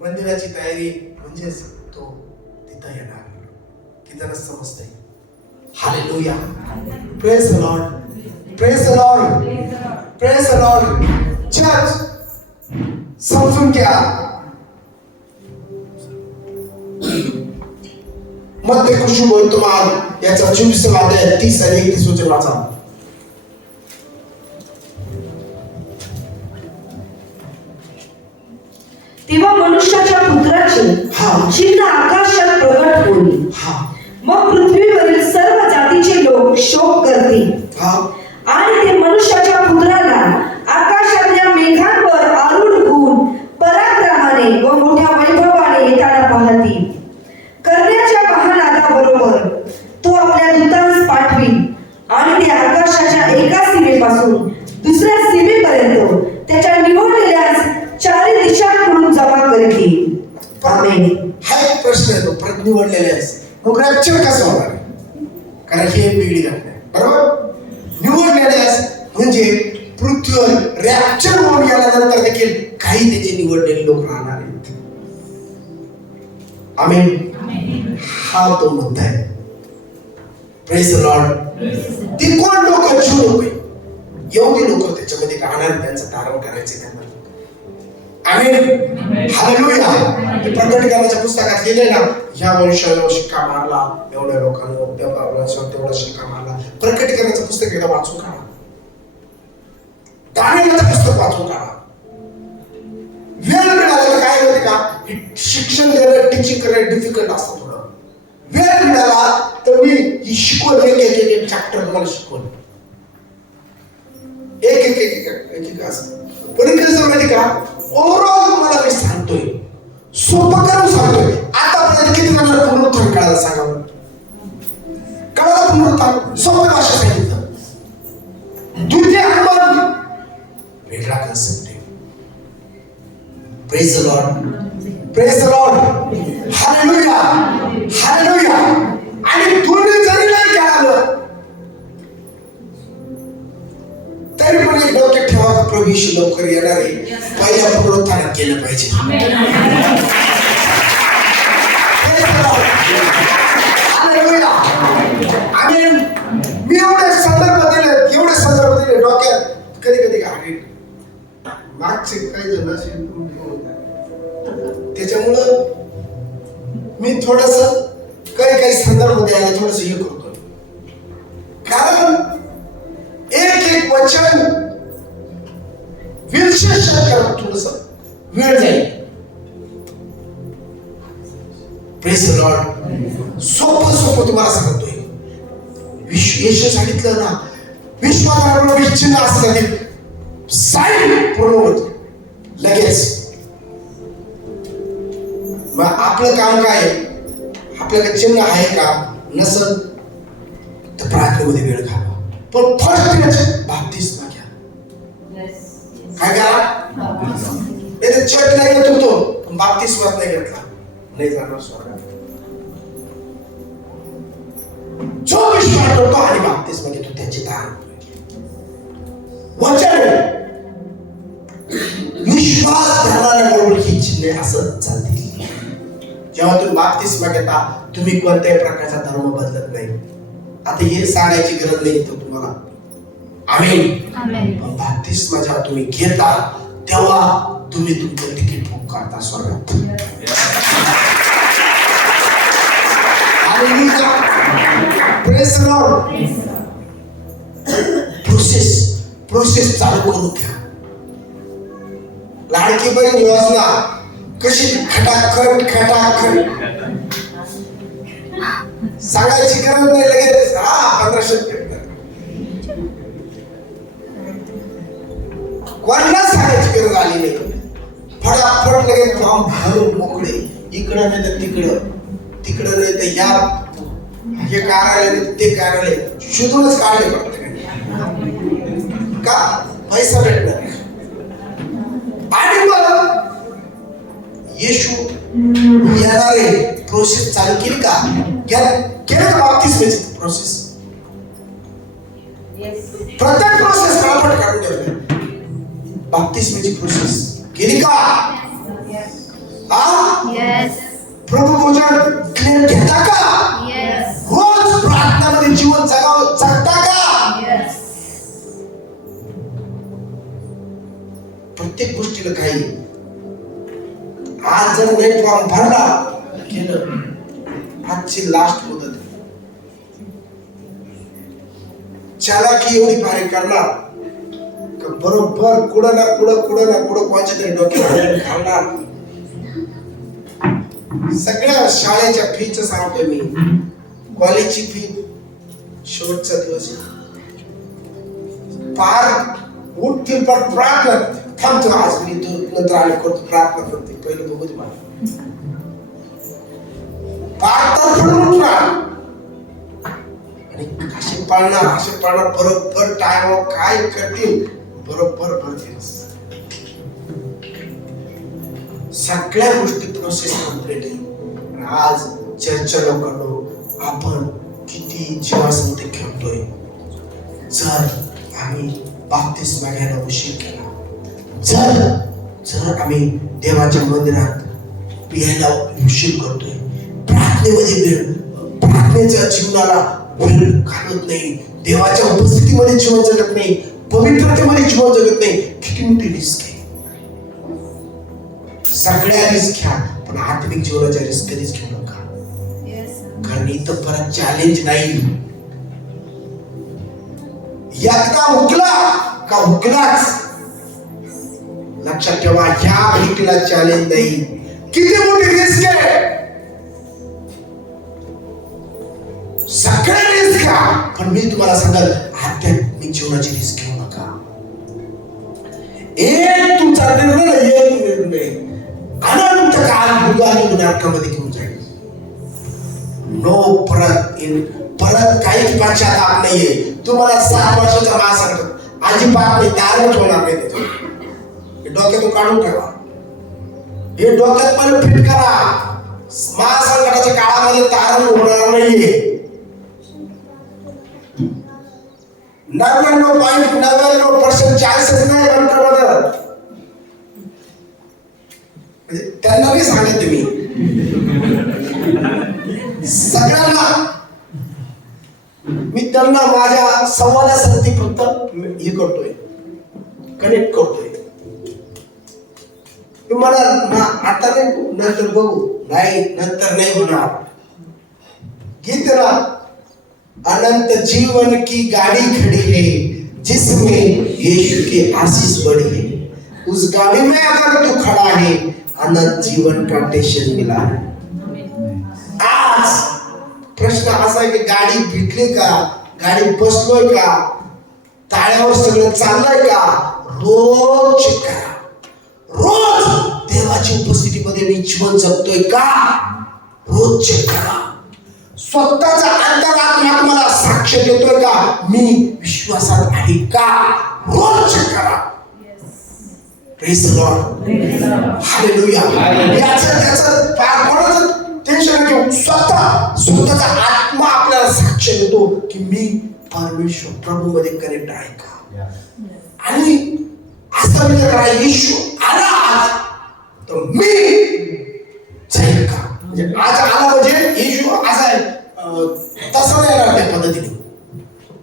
मंदिराची तयारी म्हणजेच तो तिथं येणार. किती समजतंय? Hallelujah. Praise the Lord. Praise the Lord. Praise the Lord. Church समजून घ्या. मध्य कृषी वर्तमान याचा 24 अध्याय 30 आणि 31 वचन वाचा. तेव्हा मनुष्याच्या पुत्राची चिन्ह आकाशात प्रगट होईल. मग पृथ्वीवरील सर्व जातीचे लोक शोक करतील आणि ते मनुष्याच्या पुत्राला आकाशातल्या मेघांवर आरूढ होऊन पराक्रमाने व मोठ्या वैभवाने येताना पाहतील. करण्याच्या महानादाबरोबर तो आपल्या दूतांस पाठवील आणि ते आकाशाच्या एका सीमेपासून दुसऱ्या सीमेपर्यंत त्याच्या निवडलेल्या चारी दिशांकडून जमा करतील. आमेन. हा एक प्रश्न आहे. तो निवडलेले मग रॅप्चर कसं होणार? कारण हे वेगळी घटना आहे. बरोबर? निवडलेले म्हणजे पृथ्वीवर रॅप्चर होऊन गेल्यानंतर देखील काही त्याचे निवडलेले लोक राहणार आहेत. आमेन. हा तो मुद्दा आहे. Praise the Lord. ते कोण लोक? ज्यू लोक, एवढे लोक त्याच्यामध्ये राहणार, त्यांचं धारण करायचे त्यांना. आमेन. हालेलुया. ते प्रकटीकरणाच्या पुस्तकात लिहिले ना, ह्या वर्षाला शिक्का मारला, एवढ्या लोकांवर तेवढा शिक्का मारला. प्रकटीकरणाचं पुस्तक एकदा वाचून काढा. दानियेलचं पुस्तक वाचून काढा. वेळ मिळाला काय होते का, शिक्षण देणं, टीचिंग करणं डिफिकल्ट असतं थोडं. वेळ मिळाला तर मी ही शिकवण एक चॅप्टर तुम्हाला शिकवलं. एक असं. पण कसं माहिती का, ओव्हरऑल तुम्हाला मी सांगतोय, सोपं करून सांगतोय. आतापर्यंत किती जणांना पुनरुत्थान कळायला सांगा. कळायला पुनरुत्थान सोप्या भाषेत सांगितलं. द्वितीय आगमन वेगळा कन्सेप्ट आहे. Praise the Lord. Praise the Lord. Hallelujah. Hallelujah. आणि दोन्ही जरी नाही कळालं तरी पण एक डोक्यात ठेवा, प्रभू येशू लवकर येणार आहे. पहिल्या पुनरुत्थानात केलं पाहिजे. आणि मी एवढे संदर्भ दिले डोक्यात. कधी कधी मागचे काही जण त्याच्यामुळं मी थोडस काही संदर्भ द्यायला थोडस हे करतो. कारण एक वचन विशेषण करा, थोडस वेळ जाईल. Praise the Lord. सोपं तुम्हाला सांगतोय. येशू सांगितलं ना, विश्वात चिन्ह असं साईन पूर्ण होत लगेच. मग आपलं काम काय? आपल्याकडे चिन्ह आहे का? नसल तर प्रार्थनेमध्ये वेळ घालवा. पण फर्स्ट बाप्तिस्मा घ्या. काय करा? चर्च नाही घेतो तो, बाप्तिस्माच नाही घेतला, नाही जाणार स्वर्गात. जो विश्वास करतो आणि बाप्तिस्मा घेतो त्याची धारण वचन विश्वास धरणाऱ्याबरोबर ही चिन्हे असं चालतील. जेव्हा तुम्ही बाप्तिस्मा घेता, तुम्ही कोणत्याही प्रकारचा धर्म बदलत नाही. आता हे सांगायची गरज नाही तर तुम्हाला. आमेन. पण बाप्तिस्मा जेव्हा तुम्ही घेता तेव्हा तुम्ही तुमचं तिकीट बुक करता स्वर्गात. Praise the Lord. प्रोसेस चालू करून घ्या. लाडकी बहीण योजना कशी खटाखट सांगायची गरज नाही. लगेच 1500 कोणाला सांगायची गरज आली नाही. फटाफट लगेच फॉर्म भरून मोकळे. इकडं नाही तर तिकडं नाही तर या हे कार्यालय ते कार्यालय शोधूनच काढले पडते का पैसा भेटणार. आणि मग येशू येणारे प्रोसेस चालू केली का? केलं का बाप्तिस्माची प्रोसेस? प्रत्येक प्रोसेस काळपट काढून ठेवली. बाप्तिस्माची प्रोसेस केली का? प्रभू भोजन क्लिअर घेता का? रोज प्रार्थनामध्ये जीवन जगता का? प्रत्येक गोष्टीला काही आज जर नाही फॉर्म भरला केलं, आजची लास्ट मुदत आहे. चालाकी एवढी भारी करणार का बरोबर कुठं ना कुठं कोणाच्या तरी डोक्यात घालणार. सगळ्या शाळेच्या फीच सांगतोय मी. कॉलेजची फी शेवटचा दिवस पार उठतील पण प्रार्थना थांबतो. आज मी तो नंतर आले करतो, प्रार्थना करते, पहिलं बघू दे मला. पार तर पडून उठणार आणि असे पाळणार बरोबर टाइम काय करतील बरोबर भरतील. सगळ्या गोष्टी प्रोसेस कम्प्लीट आहे. आज चर्चा लोकांनो आपण किती जीवासंत खेळतोय. जर आम्ही बाप्तिस्मा घ्यायला उशीर केला, जर आम्ही देवाच्या मंदिरात पियाला उशीर करतोय, प्रार्थनेच्या जीवनाला वेळ घालत नाही, देवाच्या उपस्थितीमध्ये जीवन जगत नाही, पवित्रतेमध्ये जीवन जगत नाही, किती मोठी रिस्क आहे. सगळ्या रिस्क घ्या पण आत्मिक जीवनाच्या रिस्क कधीच घेऊ नका. कारण इथं परत चॅलेंज नाही. एकदा हुकला का हुकलाच. लक्षात ठेवा, ह्या गोष्टीला चॅलेंज नाही. किती मोठी रिस्क आहे. सगळ्या रिस्क घ्या पण मी तुम्हाला सांगाल आध्यात्मिक जीवनाची रिस्क घेऊ नका. एक तुमचा निर्णय अनंत काळ गुन्ह्यामध्ये घेऊन जाईल. नो परत काही पश्चाताप नाहीये. तुम्हाला 7 वर्षाचा मास सांगतात अजिबात नाही, दारू ठेवणार नाही. त्याच्यावर डोक्यातून काढून ठेवा. हे डोक्यात पण फिट करा. महासंकटाच्या काळामध्ये तारण होणार नाहीये. 99.99% चान्सेस नाही मंत्रामध्ये. त्यांना नाही सांगत तुम्ही सगळ्यांना. मी त्यांना माझ्या संवादासाठी फक्त हे करतोय, कनेक्ट करतोय. तुम्हाला आता नाही, नंतर बघू. नाही, नंतर नाही होणार. गीत ना, अनंत जीवन की गाड़ी खड़ी है जिसमें यीशु की आशीष बढ़ी है. उस गाड़ी में अगर तू खड़ा है अनंत जीवन का स्टेशन मिला है. आज प्रश्न असा आहे की गाडी भेटली का, गाडी बसलोय का, ताळ्यावर सगळं चाललंय का. रोज चेक करा. रोज देवाच्या उपस्थितीमध्ये मी जीवन जगतोय का, रोज चेक करा. स्वतःचा अंतरात्मा तुम्हाला साक्ष देतोय का, मी विश्वासात आहे का, रोज चेक करा. Praise the Lord, hallelujah. याचं फार कोणाचं टेन्शन घेऊ. स्वतःचा आत्मा आपल्याला साक्ष देतो की मी परमेश्वर प्रभू मध्ये कनेक्ट आहे का. आणि असं विचार करा, येशू आला आज तर मी जाईल का. म्हणजे आज आला म्हणजे येशू आज आहे तसं नाही येणार त्या पद्धतीने.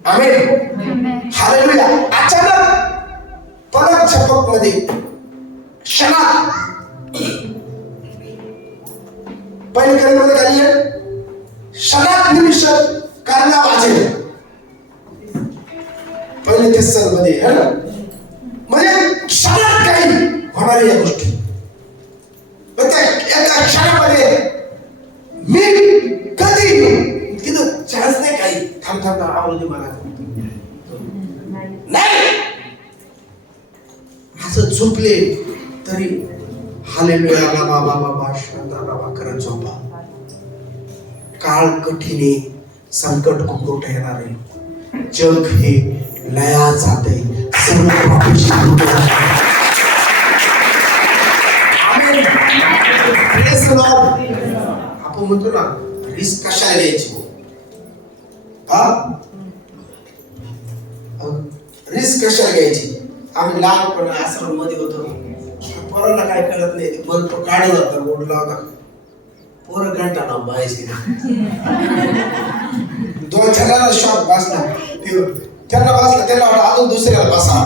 आमेन, हालेलुया. अचानक पलक झपक मध्ये क्षणात पहिले करेमध्ये काही क्षणात निमिष कारणा वाजेल. पहिले ते सर मध्ये है ना, म्हणजे क्षणात काही होणार या गोष्टी. एका क्षणामध्ये मी कधी तिथं चान्स नाही काही थांब आवडली मला नाही. असं झोपले तरी हालेलुया बाबा बाबा शांता बाबा करत झोपा. काळ कठीण, संकट खूप येणार आहे. जग हे लया जाते. सर्व आपण म्हणतो ना रिस्क कशाला घ्यायची. रिस्क कशाला घ्यायची. आम्ही लहानपणी आश्रम मध्ये होतो. पोरांना काय कळत नाही, बल्ब काढला होता, मोडला होता, पोरं कंटाळा बायची. दोन जणांना शॉक बसला, त्यांना बसला, त्यांना वाटलं अजून दुसऱ्याला बसा,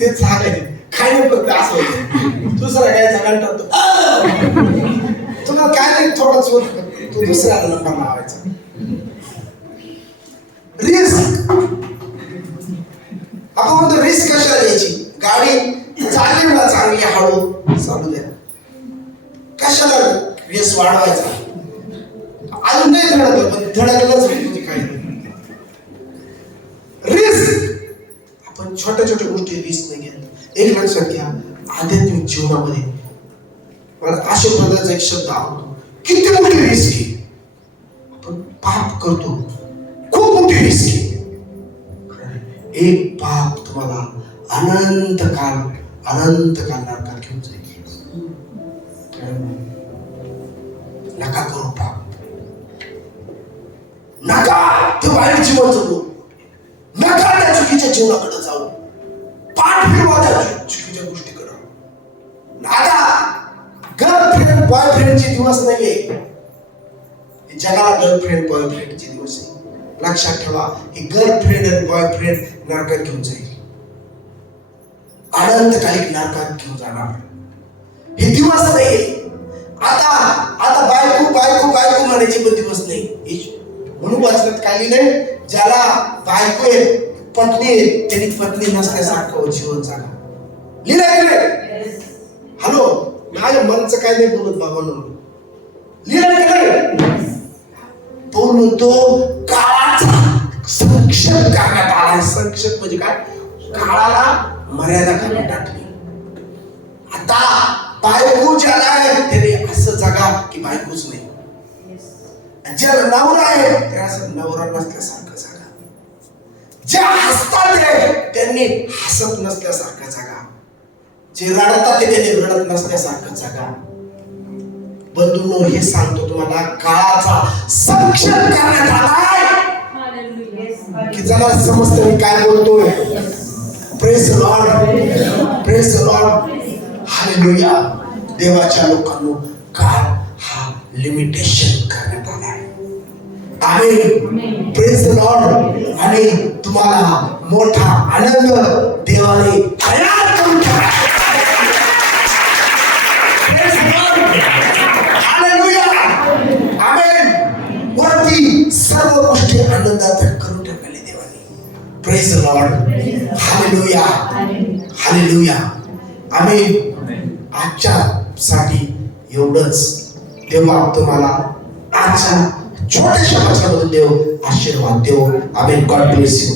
ते झाले काय नाही, फक्त असं होतं. दुसरा घ्यायचा कंटाळतो, तुला काय नाही, थोडं चोर तू दुसऱ्याला नंबर लावायचा. रिस्क, आपण म्हणतो रिस्क कशाला द्यायची, गाडी चालली ना चांगली हळू चालू द्या, कशाला रेस वाढवायचा, अजून नाही धडकलं पण धडकलंच म्हणजे काय. रिस्क, आपण छोट्या छोट्या गोष्टी रिस्क नाही घेत. एक लक्षात घ्या, आध्यात्मिक जीवनामध्ये मला अशा प्रकारचा एक शब्द आवडतो, किती मोठी रिस्क आहे. आपण पाप करतो, खूप मोठी रिस्क आहे. एक पाप तुम्हाला अनंत काल नरकात घेऊन जाईल. नका करू पाप, नका ते वाईट जीवन जगू, नका त्या चुकीच्या जीवनाकडे जाऊ, पाठ फिरवा त्या चुकीच्या गोष्टी करा. आता गर्लफ्रेंड बॉयफ्रेंडचे दिवस नाहीये, जगाला गर्लफ्रेंड बॉयफ्रेंडचे दिवस आहे. लक्षात ठेवा, ही गर्लफ्रेंड आणि बॉयफ्रेंड नरकात घेऊन जाईल, अनंतकालिक नरकात घेऊन जाणार. हे दिवस नाही. आता बायको बायको बायको म्हणायचे पण दिवस नाही. म्हणून वाचनात काही नाही, ज्याला बायको आहे, पत्नी आहे, त्यांनी पत्नी नसल्यासारखं जीवन जगा. लिहिलंय. हॅलो, माझ्या मनचं काय नाही बोलत बाबा, लिहिलंय. तो म्हणतो काळाचा संक्षेप करण्यात आला. संक्षेप म्हणजे काय, काळाला मर्यादा करून टाकली. आता बायको ज्याला आहे त्याने असं जगा की बायकोच नाही, ज्याला नवरा आहे त्याला असं नवरा नसल्यासारखं जगा, ज्या हसतात त्यांनी हसत नसल्यासारखं जगा, जे रडतात त्यांनी रडत नसल्यासारखं जगा. बंधूंनो, हे सांगतो तुम्हाला, काळाचा संक्षेप करण्यात आलाय की जरा समजतं मी काय बोलतोय. Praise the Lord, praise the Lord, hallelujah. देवाच्या लोकांनो, काळ हा लिमिटेशन करण्यात आलाय. आमेन, प्रेज द लॉर्ड. आणि तुम्हाला मोठा आनंद देवाने तयार करून ठेवला. वरती सर्व गोष्टी आनंदात करून ठेवले देवाने. Praise the Lord, hallelujah, hallelujah. Amen. आजच्या साठी एवढंच. देवा तुम्हाला आजच्या छोट्याशा वचनामधून देव आशीर्वाद देव. आमेन. God bless you.